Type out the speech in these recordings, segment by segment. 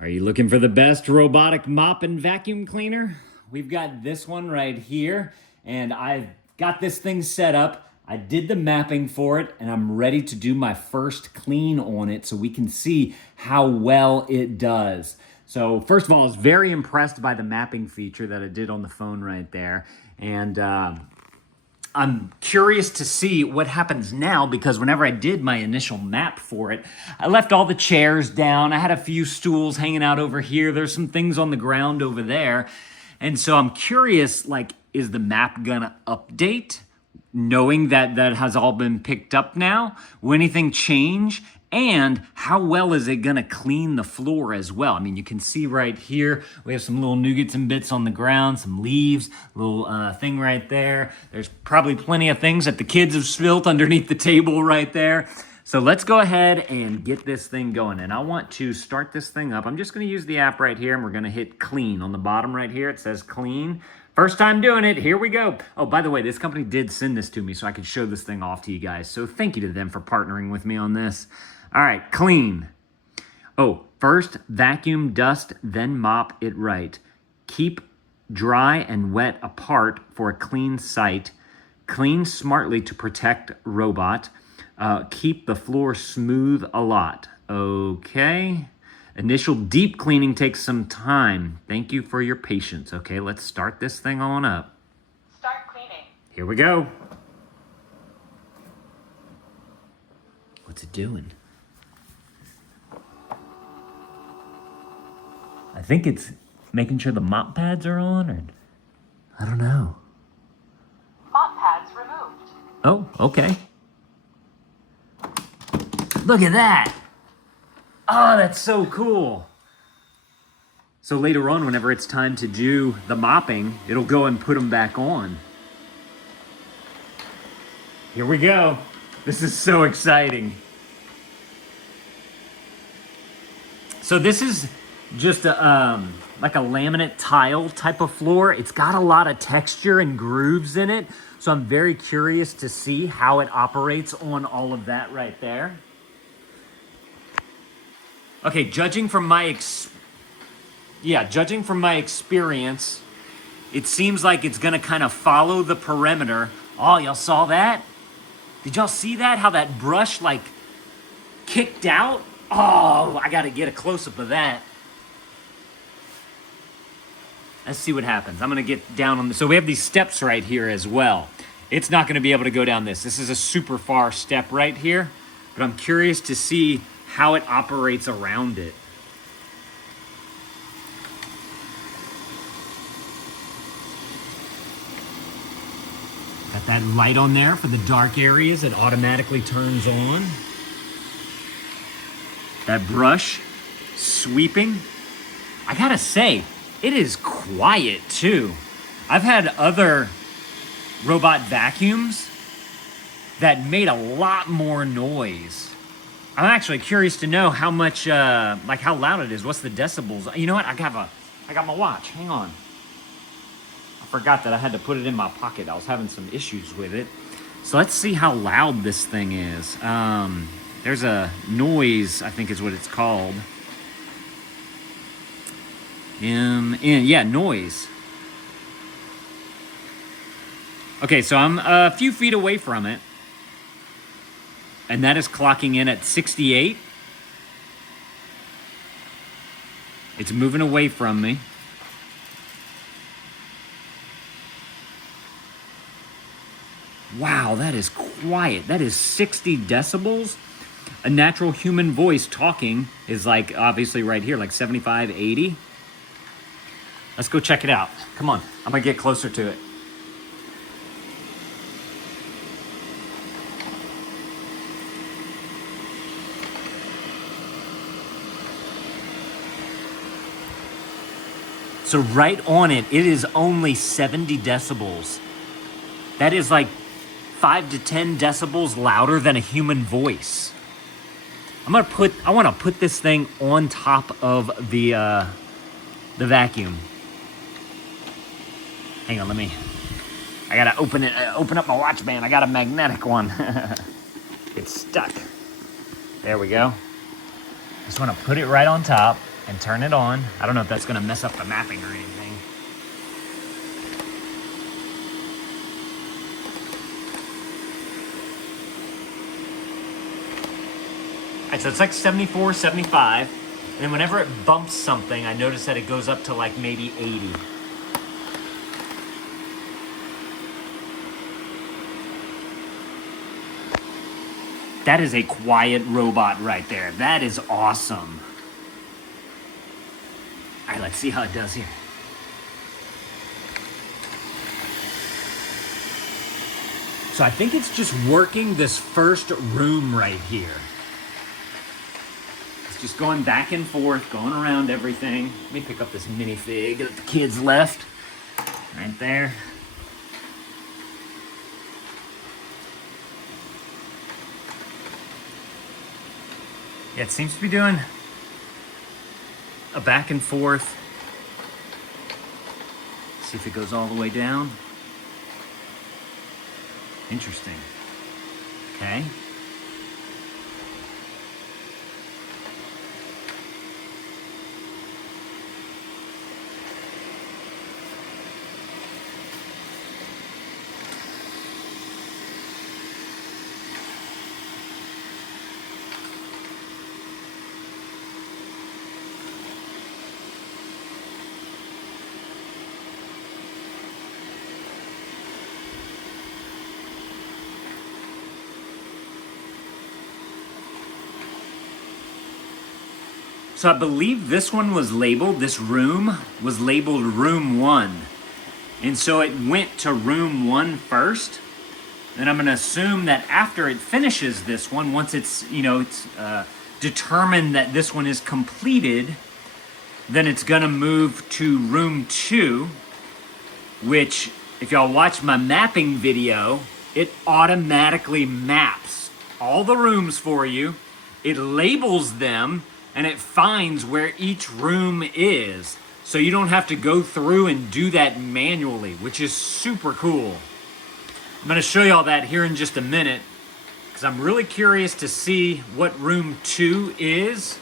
Are you looking for the best robotic mop and vacuum cleaner? We've got this one right here, and I've got this thing set up. I did the mapping for it, and I'm ready to do my first clean on it so we can see how well it does. So first of all, I was very impressed by the mapping feature that I did on the phone right there. And I'm curious to see what happens now, because whenever I did my initial map for it, I left all the chairs down. I had a few stools hanging out over here. There's some things on the ground over there. And so I'm curious, like, is the map gonna update knowing that that has all been picked up now? Will anything change? And how well is it gonna clean the floor as well? I mean, you can see right here, we have some little nougats and bits on the ground, some leaves, little thing right there. There's probably plenty of things that the kids have spilt underneath the table right there. So let's go ahead and get this thing going. And I want to start this thing up. I'm just gonna use the app right here, and we're gonna hit clean. On the bottom right here, it says clean. First time doing it, here we go. Oh, by the way, this company did send this to me so I could show this thing off to you guys. So thank you to them for partnering with me on this. All right, clean. Oh, first vacuum dust, then mop it right. Keep dry and wet apart for a clean site. Clean smartly to protect robot. Keep the floor smooth a lot. Okay. Initial deep cleaning takes some time. Thank you for your patience. Okay, let's start this thing on up. Start cleaning. Here we go. What's it doing? I think it's making sure the mop pads are on, or I don't know. Mop pads removed. Oh, okay. Look at that. Oh, that's so cool. So later on, whenever it's time to do the mopping, it'll go and put them back on. Here we go. This is so exciting. So this is just a, like a laminate tile type of floor. It's got a lot of texture and grooves in it. So I'm very curious to see how it operates on all of that right there. Okay, judging from my experience, it seems like it's gonna kind of follow the perimeter. Oh, y'all saw that? Did y'all see that? How that brush like kicked out? Oh, I gotta get a close-up of that. Let's see what happens. I'm gonna get down on this. So we have these steps right here as well. It's not gonna be able to go down this. This is a super far step right here, but I'm curious to see how it operates around it. Got that light on there for the dark areas. It automatically turns on. That brush sweeping. I gotta say, it is quiet too. I've had other robot vacuums that made a lot more noise. I'm actually curious to know how much, like how loud it is. What's the decibels? You know what? I got my watch. Hang on. I forgot that I had to put it in my pocket. I was having some issues with it. So let's see how loud this thing is. There's a noise, I think is what it's called. Yeah, noise. Okay, so I'm a few feet away from it. And that is clocking in at 68. It's moving away from me. Wow, that is quiet. That is 60 decibels. A natural human voice talking is like, obviously right here, like 75, 80. Let's go check it out. Come on, I'm gonna get closer to it. So right on it, it is only 70 decibels. That is like 5 to 10 decibels louder than a human voice. I want to put this thing on top of the vacuum. Hang on, I gotta open up my watch band. I got a magnetic one. It's stuck. There we go. Just want to put it right on top. and turn it on. I don't know if that's gonna mess up the mapping or anything. All right, so it's like 74, 75. And whenever it bumps something, I notice that it goes up to like maybe 80. That is a quiet robot right there. That is awesome. All right, let's see how it does here. So I think it's just working this first room right here. It's just going back and forth, going around everything. Let me pick up this minifig that the kids left. Right there. Yeah, it seems to be doing a back and forth. See if it goes all the way down. Interesting. Okay. So I believe this one was labeled, this room was labeled room 1. And so it went to room 1 first. Then I'm gonna assume that after it finishes this one, once it's, it's determined that this one is completed, then it's gonna move to room 2, which, if y'all watch my mapping video, it automatically maps all the rooms for you. It labels them, and it finds where each room is. So you don't have to go through and do that manually, which is super cool. I'm gonna show y'all that here in just a minute, because I'm really curious to see what room 2 is,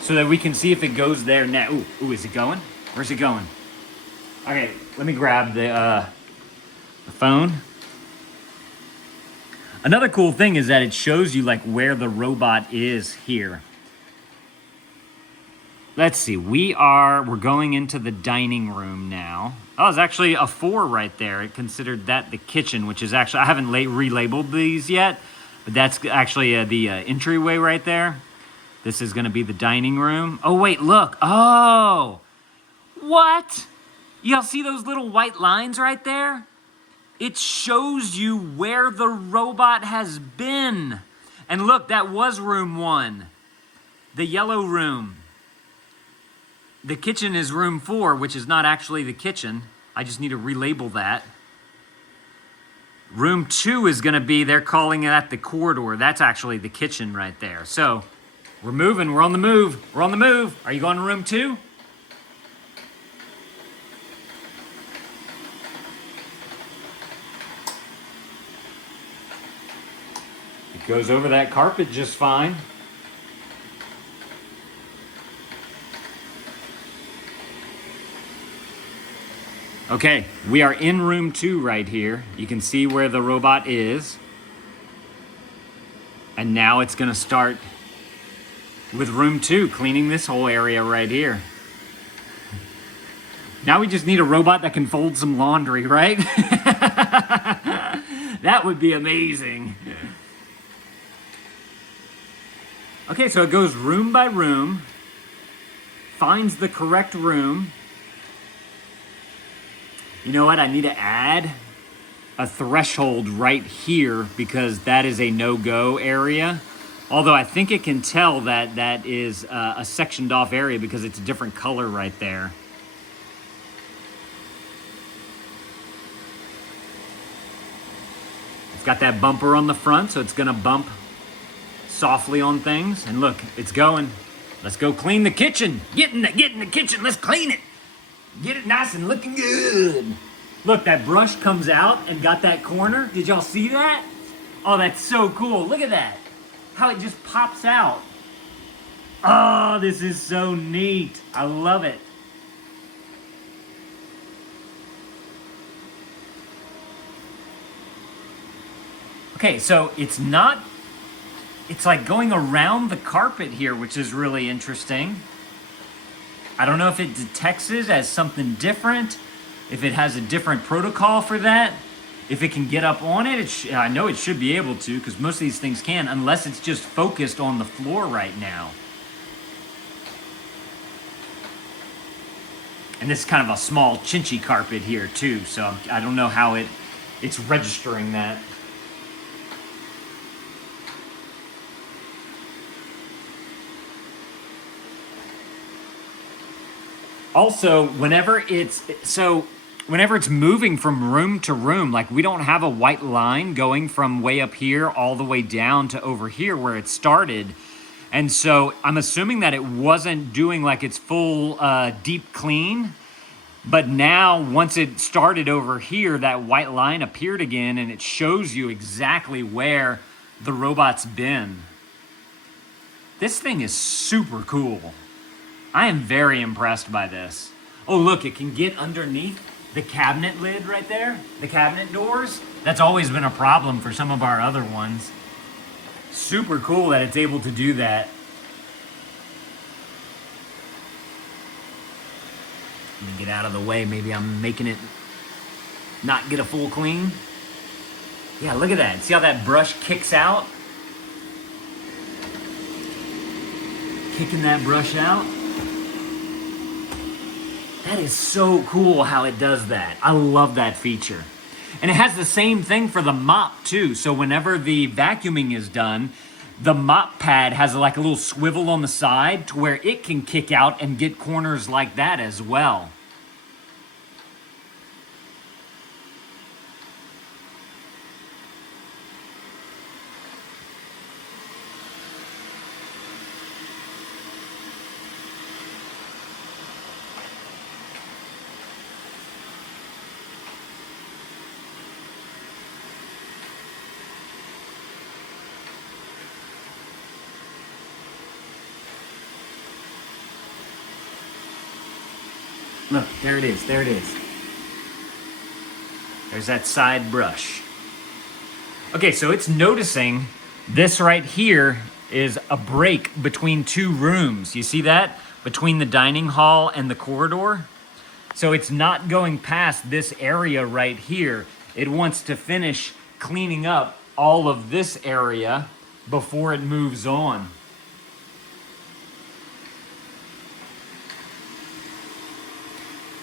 so that we can see if it goes there now. Ooh, is it going? Where's it going? Okay, let me grab the phone. Another cool thing is that it shows you like where the robot is here. Let's see, we're going into the dining room now. Oh, it's actually a 4 right there. It considered that the kitchen, which is actually, I haven't relabeled these yet, but that's actually the entryway right there. This is gonna be the dining room. Oh wait, look, oh! What? Y'all see those little white lines right there? It shows you where the robot has been. And look, that was room 1, the yellow room. The kitchen is room 4, which is not actually the kitchen. I just need to relabel that. Room 2 is gonna be, they're calling it the corridor. That's actually the kitchen right there. So we're moving, we're on the move. We're on the move. Are you going to room 2? It goes over that carpet just fine. Okay, we are in room 2 right here. You can see where the robot is. And now it's gonna start with room 2, cleaning this whole area right here. Now we just need a robot that can fold some laundry, right? That would be amazing. Okay, so it goes room by room, finds the correct room. You know what? I need to add a threshold right here because that is a no-go area. Although I think it can tell that that is a sectioned off area because it's a different color right there. It's got that bumper on the front, so it's gonna bump softly on things. And look, it's going. Let's go clean the kitchen. Get in the kitchen, let's clean it. Get it nice and looking good. Look, that brush comes out and got that corner. Did y'all see that? Oh, that's so cool. Look at that. How it just pops out. Oh, this is so neat. I love it. Okay, so it's like going around the carpet here, which is really interesting. I don't know if it detects it as something different, if it has a different protocol for that, if it can get up on it. I know it should be able to, because most of these things can, unless it's just focused on the floor right now. And this is kind of a small chinchy carpet here too, so I don't know how it's registering that. Also, whenever it's moving from room to room, like we don't have a white line going from way up here all the way down to over here where it started. And so I'm assuming that it wasn't doing like its full deep clean. But now, once it started over here, that white line appeared again, and it shows you exactly where the robot's been. This thing is super cool. I am very impressed by this. Oh, look, it can get underneath the cabinet lid right there, the cabinet doors. That's always been a problem for some of our other ones. Super cool that it's able to do that. Let me get out of the way. Maybe I'm making it not get a full clean. Yeah, look at that. See how that brush kicks out? Kicking that brush out. That is so cool how it does that. I love that feature. And it has the same thing for the mop too. So whenever the vacuuming is done, the mop pad has like a little swivel on the side to where it can kick out and get corners like that as well. Look, there it is, there it is. There's that side brush. Okay, so it's noticing this right here is a break between two rooms. You see that? Between the dining hall and the corridor. So it's not going past this area right here. It wants to finish cleaning up all of this area before it moves on.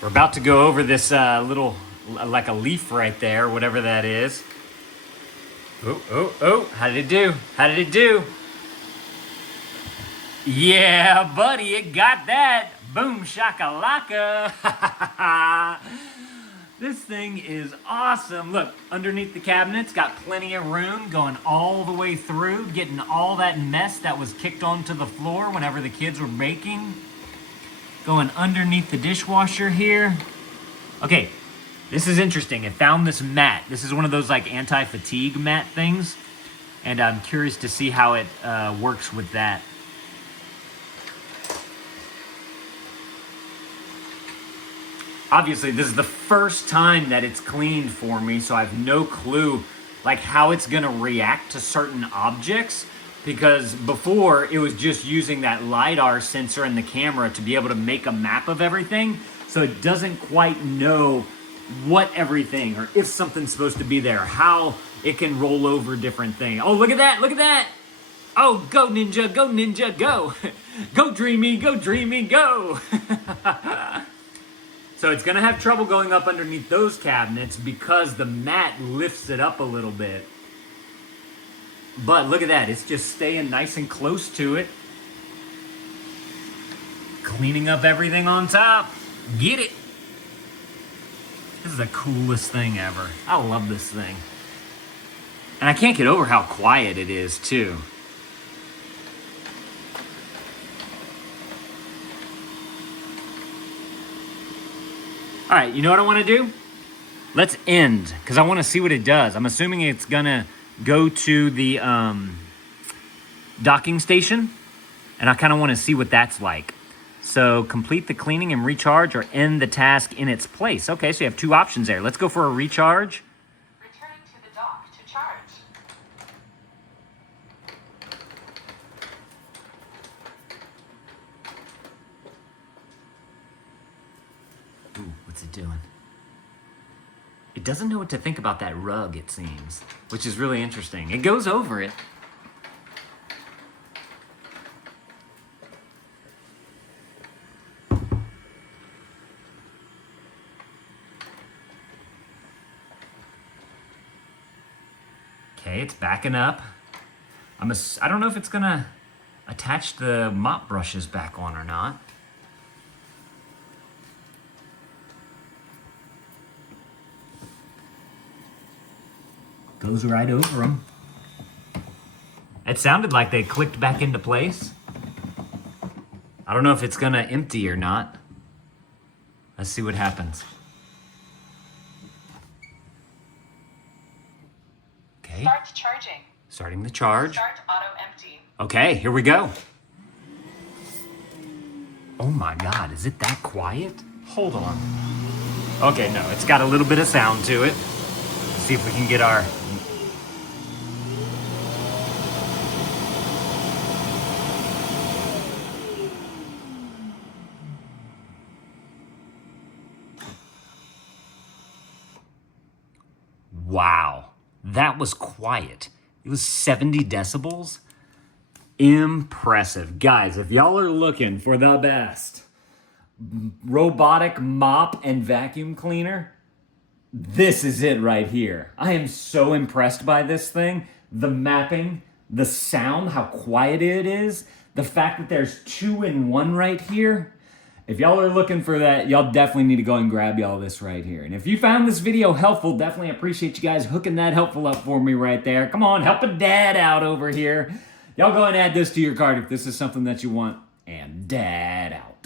We're about to go over this little, like a leaf right there, whatever that is. Oh, oh, oh, how did it do? How did it do? Yeah, buddy, it got that. Boom shakalaka. This thing is awesome. Look, underneath the cabinets, got plenty of room going all the way through, getting all that mess that was kicked onto the floor whenever the kids were baking. Going underneath the dishwasher here. Okay, this is interesting. It found this mat. This is one of those like anti-fatigue mat things. And I'm curious to see how it works with that. Obviously, this is the first time that it's cleaned for me, so I have no clue like how it's gonna react to certain objects. Because before, it was just using that LiDAR sensor and the camera to be able to make a map of everything. So it doesn't quite know what everything, or if something's supposed to be there, how it can roll over different things. Oh, look at that, look at that. Oh, go Ninja, go Ninja, go. Go Dreamy, go Dreamy, go. So it's gonna have trouble going up underneath those cabinets because the mat lifts it up a little bit. But look at that, it's just staying nice and close to it. Cleaning up everything on top. Get it. This is the coolest thing ever. I love this thing. And I can't get over how quiet it is, too. All right, you know what I want to do? Let's end, because I want to see what it does. I'm assuming it's going to go to the docking station and I kind of want to see what that's like. So complete the cleaning and recharge or end the task in its place. Okay, so you have two options there. Let's go for a recharge. Returning to the dock to charge. Ooh, what's it doing? It doesn't know what to think about that rug, it seems, which is really interesting. It goes over it. Okay, it's backing up. I don't know if it's gonna attach the mop brushes back on or not. Goes right over them. It sounded like they clicked back into place. I don't know if it's gonna empty or not. Let's see what happens. Okay. Start charging. Starting the charge. Start auto empty. Okay, here we go. Oh my God, is it that quiet? Hold on. Okay, no, it's got a little bit of sound to it. Let's see if we can get our... Wow, that was quiet. It was 70 decibels. Impressive. Guys, if y'all are looking for the best robotic mop and vacuum cleaner, this is it right here. I am so impressed by this thing. The mapping, the sound, how quiet it is, the fact that there's 2-in-1 right here. If y'all are looking for that, y'all definitely need to go and grab y'all this right here. And if you found this video helpful, definitely appreciate you guys hooking that helpful up for me right there. Come on, help a dad out over here. Y'all go and add this to your cart if this is something that you want. And dad out.